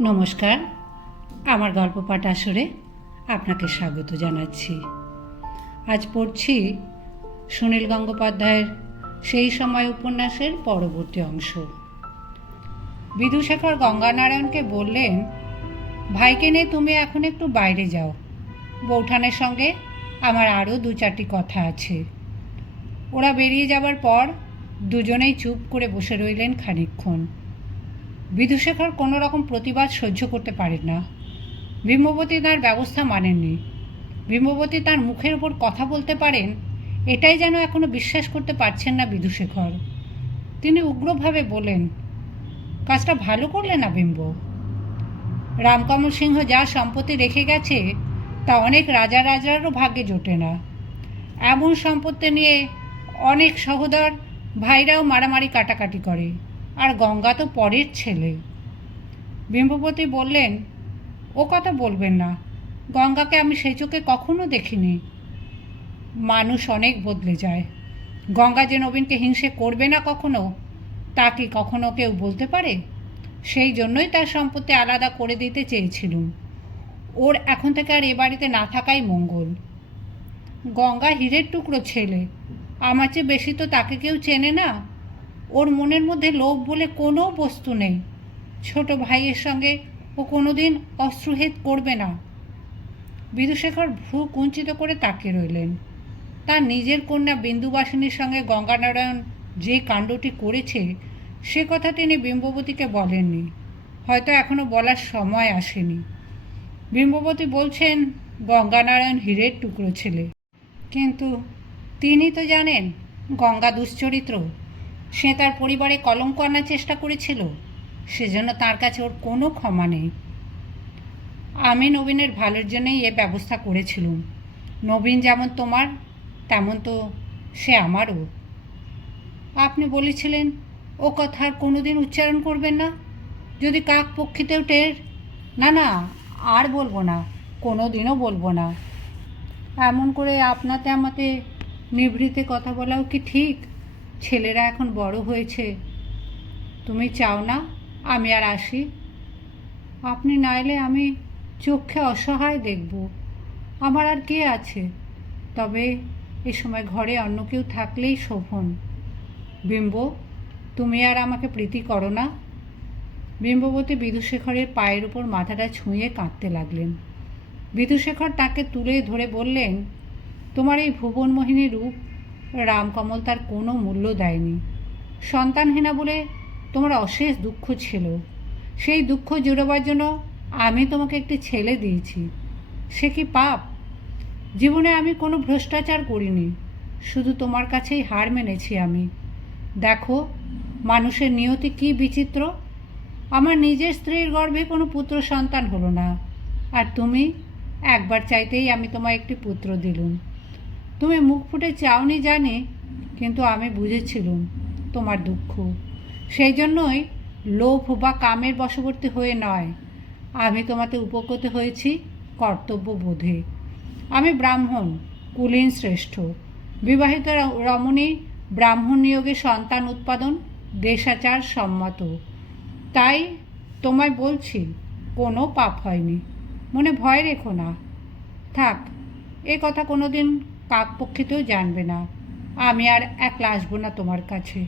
নমস্কার, আমার গল্প পাঠ আসরে আপনাকে স্বাগত জানাচ্ছি। আজ পড়ছি সুনীল গঙ্গোপাধ্যায়ের সেই সময় উপন্যাসের পরবর্তী অংশ। বিদুশেখর গঙ্গানারায়ণকে বললেন, ভাইকে নিয়ে তুমি এখন একটু বাইরে যাও। বৌঠানের সঙ্গে আমার আরও দু চারটি কথা আছে। ওরা বেরিয়ে যাবার পর দুজনেই চুপ করে বসে রইলেন খানিকক্ষণ। বিধুশেখর কোনো রকম প্রতিবাদ সহ্য করতে পারেন না। বিম্ববতী তার ব্যবস্থা মানেননি। বিম্ববতী তার মুখের ওপর কথা বলতে পারেন, এটাই যেন এখনও বিশ্বাস করতে পারছেন না বিধুশেখর। তিনি উগ্রভাবে বলেন, কাজটা ভালো করলে না বিম্ব? রামকমল সিংহ যা সম্পত্তি রেখে গেছে, তা অনেক রাজা রাজারও ভাগ্যে জোটে না। এমন সম্পত্তি নিয়ে অনেক সহোদর ভাইরাও মারামারি কাটাকাটি করে। আর গঙ্গা তো পরের ছেলে। বিম্বপতি বললেন, ও কথা বলবেন না। গঙ্গাকে আমি সেই চোখে কখনো দেখিনি। মানুষ অনেক বদলে যায়। গঙ্গা যে নবীনকে হিংসে করবে না কখনো, তা কি কখনো কেউ বলতে পারে? সেই জন্যই তার সম্পত্তি আলাদা করে দিতে চেয়েছিলুম। ওর এখন থেকে আর এ বাড়িতে না থাকাই মঙ্গল। গঙ্গা হীরের টুকরো ছেলে। আমার চেয়ে বেশি তো তাকে কেউ চেনে না। ওর মনের মধ্যে লোভ বলে কোনো বস্তু নেই। ছোট ভাইয়ের সঙ্গে ও কোনোদিন অশ্রুহেদ করবে না। বিদুশেখর ভ্রু কুঞ্চিত করে তাকিয়ে রইলেন। তার নিজের কন্যা বিন্দুবাসিনীর সঙ্গে গঙ্গানারায়ণ যে কাণ্ডটি করেছে, সে কথা তিনি বিম্ববতীকে বলেননি। হয়তো এখনও বলার সময় আসেনি। বিম্ববতী বলছেন, গঙ্গানারায়ণ হীরের টুকরো ছেলে। কিন্তু তিনি তো জানেন, গঙ্গা দুশ্চরিত্র সে তার পরিবারে কলঙ্ক আনার চেষ্টা করেছিল। সেজন্য তার কাছে ওর কোনো ক্ষমা নেই। আমি নবীনের ভালোর জন্যই এ ব্যবস্থা করেছিলুম। নবীন যেমন তোমার, তেমন তো সে আমারও। আপনি বলেছিলেন, ও কথা আর কোনোদিন উচ্চারণ করবেন না। যদি কাক পক্ষীতেও টের, না না, আর বলব না কোনো দিনও বলব না। এমন করে আপনাতে আমাতে নিভৃতে কথা বলাও কি ঠিক? ছেলেরা এখন বড় হয়েছে। তুমি চাও না আমি আর আসি? আপনি না এলে আমি চোখে অসহায় দেখব। আমার আর কে আছে? তবে এ সময় ঘরে অন্য কেউ থাকলেই শোভন। বিম্ব, তুমি আর আমাকে প্রীতি করো না। বিম্ববতী বিধুশেখরের পায়ের উপর মাথাটা ছুঁয়ে কাঁদতে লাগলেন। বিধুশেখর তাকে তুলে ধরে বললেন, তোমার এই ভুবনমোহিনী রূপ রামকমল তার কোনো মূল্য দেয়নি। সন্তানহীনা বলে তোমার অশেষ দুঃখ ছিল। সেই দুঃখ জুড়বার জন্য আমি তোমাকে একটি ছেলে দিয়েছি। সে কি পাপ? জীবনে আমি কোনো ভ্রষ্টাচার করিনি। শুধু তোমার কাছেই হার মেনেছি আমি। দেখো, মানুষের নিয়তি কি বিচিত্র? আমার নিজের স্ত্রীর গর্ভে কোনো পুত্র সন্তান হলো না। আর তুমি একবার চাইতেই আমি তোমায় একটি পুত্র দিলুম। তুমি মুখ ফুটে চাওনি জানে, কিন্তু আমি বুঝেছিলুম তোমার দুঃখ। সেই জন্যই লোভ বা কামের বশবর্তী হয়ে নয়। আমি তোমাতে উপকৃত হয়েছি কর্তব্য বোধে। আমি ব্রাহ্মণ, কুলীন শ্রেষ্ঠ। বিবাহিত রমণী, ব্রাহ্মণ নিয়োগে সন্তান উৎপাদন, দেশাচার সম্মত। তাই তোমায় বলছি, কোনো পাপ হয়নি। মনে ভয় রেখো না। থাক, এ কথা কোনো দিন কাকপক্ষিতেও জানবে না। আমি আর একলা আসব না তোমার কাছে।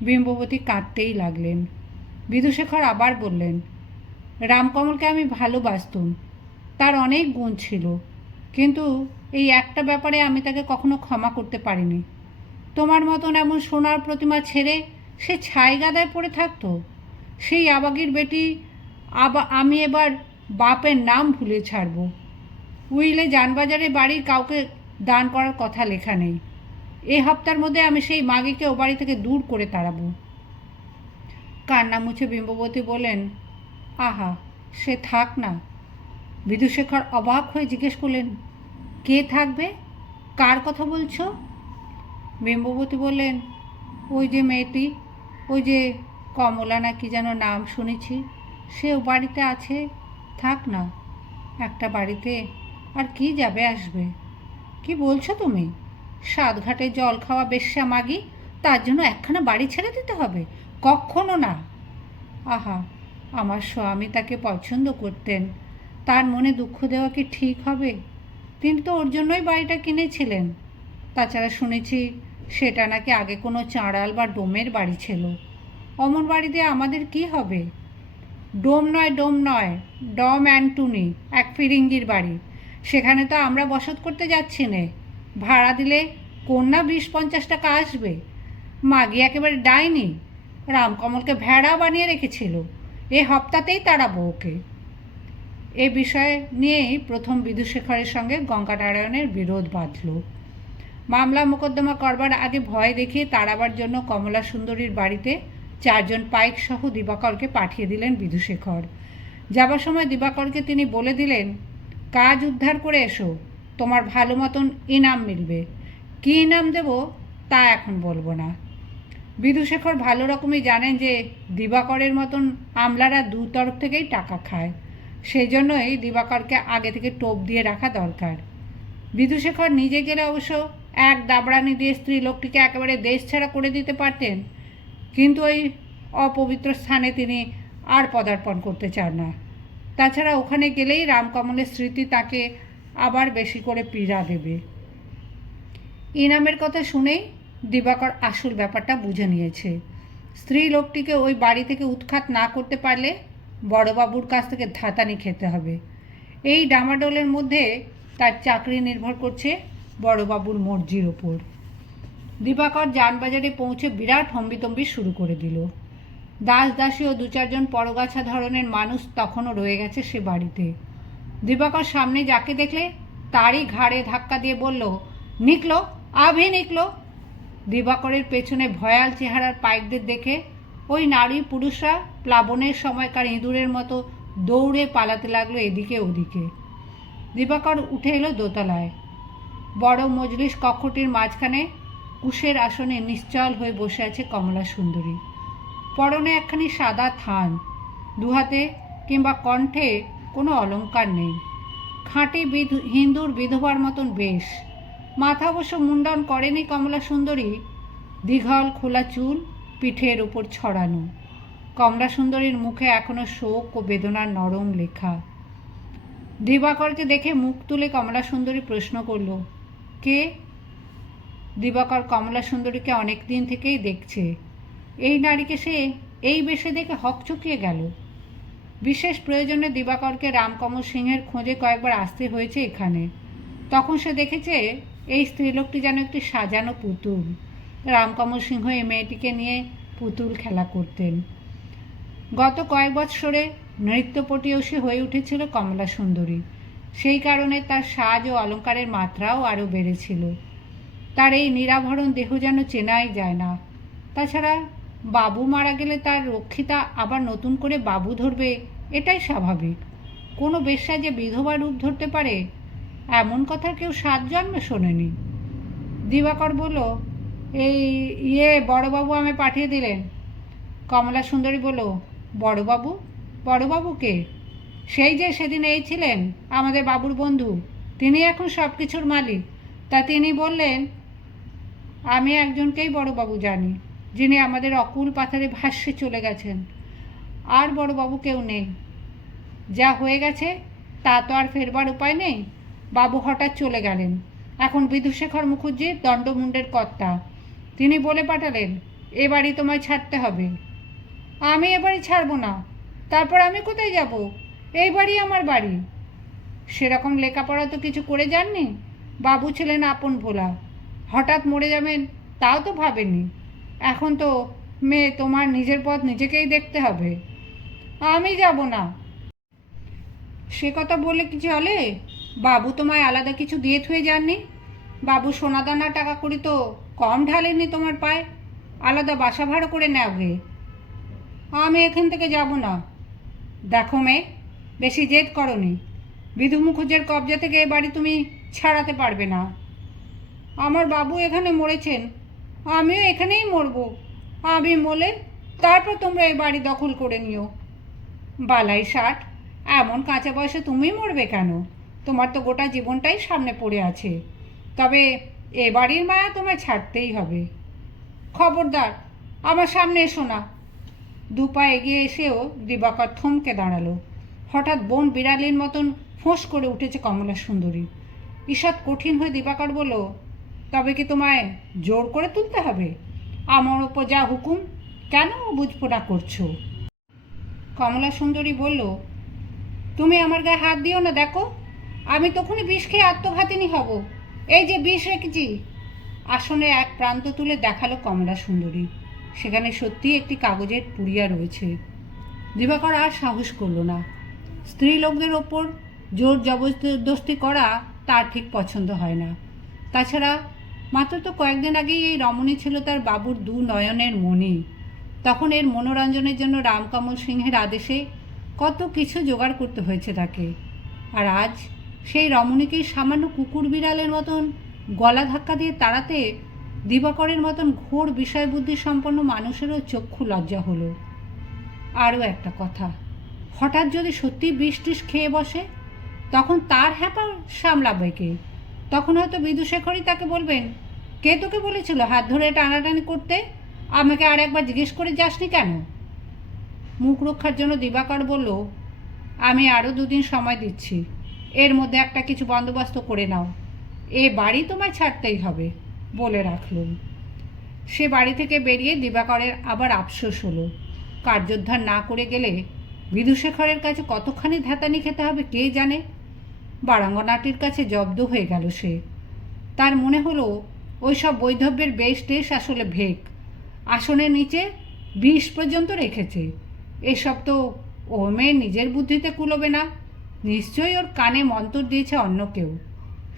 বিম্ববতী কাঁদতেই লাগলেন। বিদুশেখর আবার বললেন, রামকমলকে আমি ভালোবাসতুম। তার অনেক গুণ ছিল। কিন্তু এই একটা ব্যাপারে আমি তাকে কখনো ক্ষমা করতে পারিনি। তোমার মতন এমন সোনার প্রতিমা ছেড়ে সে ছাই গাদায় পড়ে থাকতো? সেই আবাগির বেটি আবা আমি এবার বাপের নাম ভুলে ছাড়ব। উইলে যানবাজারে বাড়ির কাউকে দান করার কথা লেখা নেই। এই হপ্তার মধ্যে আমি সেই মাগিকে ও বাড়ি থেকে দূর করে তাড়াবো। কান্না মুছে বিম্ববতী বলেন আহা, সে থাক না। বিদুশেখর অবাক হয়ে জিজ্ঞেস করলেন, কে থাকবে? কার কথা বলছো? বিম্ববতী বললেন, ওই যে মেয়েটি, ওই যে কমলা না কি যেন নাম শুনেছি সেও বাড়িতে আছে, থাক না, একটা বাড়িতে, আর কি যাবে আসবে? কি বলছো তুমি? সাতঘাটে জল খাওয়া বেশ্যা মাগি, তার জন্য একখানা বাড়ি ছেড়ে দিতে হবে? কখনো না। আহা, আমার স্বামী তাকে পছন্দ করতেন। তার মনে দুঃখ দেওয়া কি ঠিক হবে? তিনি তো ওর জন্যই বাড়িটা কিনেছিলেন। তাছাড়া শুনেছি সেটা নাকি আগে কোনো চাঁড়াল বা ডোমের বাড়ি ছিল। অমন বাড়িতে আমাদের কি হবে? ডোম নয় ডোম নয়, ডম অ্যান্টুনি এক ফিরিঙ্গির বাড়ি। সেখানে তো আমরা বসত করতে যাচ্ছি নে। ভাড়া দিলে কন্যা বিশ পঞ্চাশ টাকা আসবে। মাগি একেবারে ডাইনি। রামকমলকে ভেড়া বানিয়ে রেখেছিল। এ হপ্তাতেই তারা বউকে এ বিষয় নিয়েই প্রথম বিধুশেখরের সঙ্গে গঙ্গানারায়ণের বিরোধ বাঁধল। মামলা মোকদ্দমা করবার আগে ভয় দেখিয়ে তাড়াবার জন্য কমলা সুন্দরীর বাড়িতে চারজন পাইক সহ দিবাকরকে পাঠিয়ে দিলেন বিধুশেখর যাবার সময় দিবাকরকে তিনি বলে দিলেন কাজ উদ্ধার করে এসো। তোমার ভালো মতন ইনাম মিলবে। কী ইনাম দেব তা এখন বলব না। বিধুশেখর ভালো রকমই জানেন যে দিবাকরের মতন আমলারা দু তরফ থেকেই টাকা খায়। সেই জন্যই দিবাকরকে আগে থেকে টোপ দিয়ে রাখা দরকার। বিধুশেখর নিজে গেলে অবশ্য এক দাবড়ানি দিয়ে স্ত্রী লোকটিকে একেবারে দেশ ছাড়া করে দিতে পারতেন। কিন্তু ওই অপবিত্র স্থানে তিনি আর পদার্পণ করতে চান না। তাছাড়া ওখানে গেলেই রামকমলের স্মৃতি তাকে আবার বেশি করে পীড়া দেবে। ইনামের কথা শুনেই দিবাকর আসল ব্যাপারটা বুঝে নিয়েছে। স্ত্রী লোকটিকে ওই বাড়ি থেকে উৎখাত না করতে পারলে বড়বাবুর কাছ থেকে ধাতানি খেতে হবে। এই ডামাডোলের মধ্যে তার চাকরি নির্ভর করছে বড়বাবুর মর্জির ওপর। দিবাকর যানবাজারে পৌঁছে বিরাট হম্বিতম্বি শুরু করে দিল। দাস দাসী ও দু চারজন পরগাছা ধরনের মানুষ তখনও রয়ে গেছে সে বাড়িতে। দিবাকর সামনে যাকে দেখলে তারই ঘাড়ে ধাক্কা দিয়ে বলল, নিকলো, আভি নিকলো। দিবাকরের পেছনে ভয়াল চেহারার পাইকদের দেখে ওই নারী পুরুষরা প্লাবনের সময়কার ইঁদুরের মতো দৌড়ে পালাতে লাগল এদিকে ওদিকে। দিবাকর উঠে এলো দোতলায়। বড় মজলিস কক্ষটির মাঝখানে কুশের আসনে নিশ্চল হয়ে বসে আছে কমলা সুন্দরী। পরনে একখানি সাদা থান, দুহাতে কিংবা কণ্ঠে কোনো অলঙ্কার নেই। খাঁটি বিধ, হিন্দুর বিধবার মতন বেশ। মাথা অবশ্য মুন্ডন করেনি কমলা সুন্দরী দীঘল খোলা চুল, পিঠের উপর ছড়ানো। কমলা সুন্দরীর মুখে এখনও শোক ও বেদনার নরম লেখা। দিবাকরকে দেখে মুখ তুলে কমলা সুন্দরী প্রশ্ন করল, কে? দিবাকর কমলা সুন্দরীকে অনেক দিন থেকেই দেখছে। এই নারীকে সে এই বেশে দেখে হক চুকিয়ে গেল। বিশেষ প্রয়োজনে দিবাকরকে রামকমল সিংহের খোঁজে কয়েকবার আসতে হয়েছে এখানে। তখন সে দেখেছে এই স্ত্রীলোকটি যেন একটি সাজানো পুতুল। রামকমল সিংহ এই মেয়েটিকে নিয়ে পুতুল খেলা করতেন। গত কয়েক বৎসরে নৃত্যপটীয়সী হয়ে উঠেছিল কমলা সুন্দরী। সেই কারণে তার সাজ ও অলঙ্কারের মাত্রাও আরও বেড়েছিল। তার এই নিরাভরণ দেহ যেন চেনাই যায় না। তাছাড়া বাবু মারা গেলে তার রক্ষিতা আবার নতুন করে বাবু ধরবে, এটাই স্বাভাবিক। কোনো বেশ্যা যে বিধবা রূপ ধরতে পারে, এমন কথা কেউ সাত জন্মে শোনেনি। দিবাকর বলল, এই ইয়ে বড়বাবু আমি পাঠিয়ে দিলেন। কমলা সুন্দরী বলল, বড়বাবু? বড়বাবু কে? সেই যে সেদিন এই ছিলেন আমাদের বাবুর বন্ধু, তিনি এখন সব কিছুর মালিক। তা তিনি বললেন, আমি একজনকেই বড়বাবু জানি। যিনি আমাদের অকুল পাথারে ভাষ্যে চলে গেছেন। আর বড় বাবু কেউ নেই। যা হয়ে গেছে, তা তো আর ফেরবার উপায় নেই। বাবু হঠাৎ চলে গেলেন। এখন বিধুশেখর মুখুজ্জির দণ্ডমুণ্ডের কর্তা। তিনি বলে পাঠালেন, এ বাড়ি তোমায় ছাড়তে হবে। আমি এ বাড়ি ছাড়বো না। তারপর আমি কোথায় যাব? এই বাড়ি আমার বাড়ি। সেরকম লেখাপড়া তো কিছু করে যাননি? বাবু ছিলেন আপন ভোলা। হঠাৎ মরে যাবেন, তাও তো ভাবেনি এখন তো মেয়ে তোমার নিজের পথ নিজেকেই দেখতে হবে। আমি যাব না। সে কথা বলে কি চলে? বাবু তোমায় আলাদা কিছু দিয়ে থুয়ে যাননি? বাবু সোনাদানা টাকা করি তো কম ঢালেনি তোমার পায়ে। আলাদা বাসা ভাড়া করে গে। আমি এখান থেকে যাব না। দেখো মেয়ে, বেশি জেদ করনি। বিধু মুখুজ্জের কবজা থেকে এ বাড়ি তুমি ছাড়াতে পারবে না। আমার বাবু এখানে মরেছেন। আমিও এখানেই মরব। আমি মলে তারপর তোমরা এই বাড়ি দখল করে নিও। বালাই ষাট, এমন কাঁচা বয়সে তুমি মরবে কেন? তোমার তো গোটা জীবনটাই সামনে পড়ে আছে। তবে এ বাড়ির মায়া তোমায় ছাড়তেই হবে। খবরদার, আমার সামনে এসো না। দু পা এগিয়ে এসেও দিবাকর থমকে দাঁড়াল। হঠাৎ বোন বিড়ালির মতন ফোঁস করে উঠেছে কমলা সুন্দরী। ঈষৎ কঠিন হয়ে দিবাকর বলল তবে কি তোমায় জোর করে তুলতে হবে? আমার ওপর যা হুকুম, কেন বুঝপোড়া করছ? কমলা সুন্দরী বলল, তুমি আমার গায়ে হাত দিও না, দেখো। আমি তখনই বিষ খেয়ে আত্মঘাতিনী হব। এই যে বিষ রেখেছি। আসনে এক প্রান্ত তুলে দেখাল কমলা সুন্দরী। সেখানে সত্যিই একটি কাগজের পুড়িয়া রয়েছে। দিবাকর আর সাহস করল না। স্ত্রী লোকদের ওপর জোর জবরদস্তি করা তার ঠিক পছন্দ হয় না। তাছাড়া মাত্র তো কয়েকদিন আগেই এই রমণী ছিল তার বাবুর দু নয়নের মণি। তখন এর মনোরঞ্জনের জন্য রামকমল সিংহের আদেশে কত কিছু জোগাড় করতে হয়েছে তাকে। আর আজ সেই রমণীকেই সামান্য কুকুর বিড়ালের মতন গলা ধাক্কা দিয়ে তাড়াতে দিবাকরের মতন ঘোর বিষয়বুদ্ধি সম্পন্ন মানুষেরও চক্ষু লজ্জা হলো। আরও একটা কথা, হঠাৎ যদি সত্যি বৃষ্টিস খেয়ে বসে, তখন তার হ্যাপা সামলাবে কে? তখন হয়তো বিদুশেখরই তাকে বলবেন, কে তোকে বলেছিল হাত ধরে টানাটানি করতে? আমাকে আর একবার জিজ্ঞেস করে যাসনি কেন? মুখ রক্ষার জন্য দিবাকর বলল, আমি আরও দুদিন সময় দিচ্ছি। এর মধ্যে একটা কিছু বন্দোবস্ত করে নাও। এ বাড়ি তোমায় ছাড়তেই হবে, বলে রাখলুম। সে বাড়ি থেকে বেরিয়ে দিবাকরের আবার আফসোস হলো। কার্যোদ্ধার না করে গেলে বিদুশেখরের কাছে কতখানি ধ্যাতানি খেতে হবে কে জানে? বারাঙ্গনাটির কাছে জব্দ হয়ে গেল সে। তার মনে হলো ওই সব বৈধব্যের বেশ টেস আসলে ভেক। আসনের নিচে বিষ পর্যন্ত রেখেছে। এসব তো ও মেয়ে নিজের বুদ্ধিতে কুলোবে না। নিশ্চয়ই ওর কানে মন্তর দিয়েছে অন্য কেউ।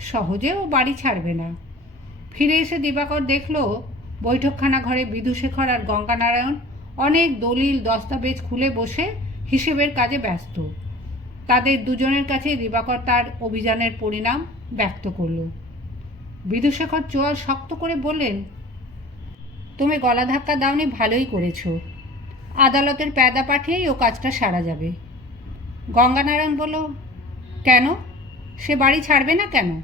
সহজে ও বাড়ি ছাড়বে না। ফিরে এসে দিবাকর দেখল, বৈঠকখানা ঘরে বিধুশেখর আর গঙ্গানারায়ণ অনেক দলিল, দস্তাবেজ খুলে বসে হিসেবের কাজে ব্যস্ত। তাদের দুজনের কাছে দিবাকর তার অভিযানের পরিণাম ব্যক্ত করল। বিদুশেখর চোয়াল শক্ত করে বললেন, তুমি গলা ধাক্কা দাওনি, ভালোই করেছ। আদালতের প্যাদা পাঠিয়েই ও কাজটা সারা যাবে। গঙ্গানারায়ণ বলল, কেন? সে বাড়ি ছাড়বে না কেন?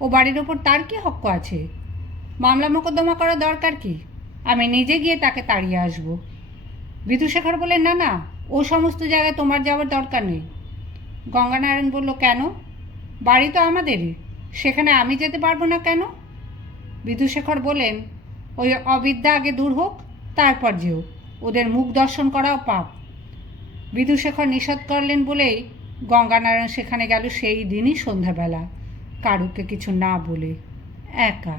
ও বাড়ির ওপর তার কি হক্ক আছে? মামলা মোকদ্দমা করা দরকার কি? আমি নিজে গিয়ে তাকে তাড়িয়ে আসব। বিদুশেখর বললেন, না না, ও সমস্ত জায়গায় তোমার যাওয়ার দরকার নেই। গঙ্গানারায়ণ বলল, কেন? বাড়ি তো আমাদেরই। সেখানে আমি যেতে পারব না কেন? বিদুশেখর বলেন ওই অবিদ্যা আগে দূর হোক, তারপর যেও। ওদের মুখ দর্শন করাও পাপ। বিদুশেখর নিষেধ করলেন বলেই গঙ্গানারায়ণ সেখানে গেল সেই দিনই সন্ধ্যাবেলা। কারুকে কিছু না বলে একা।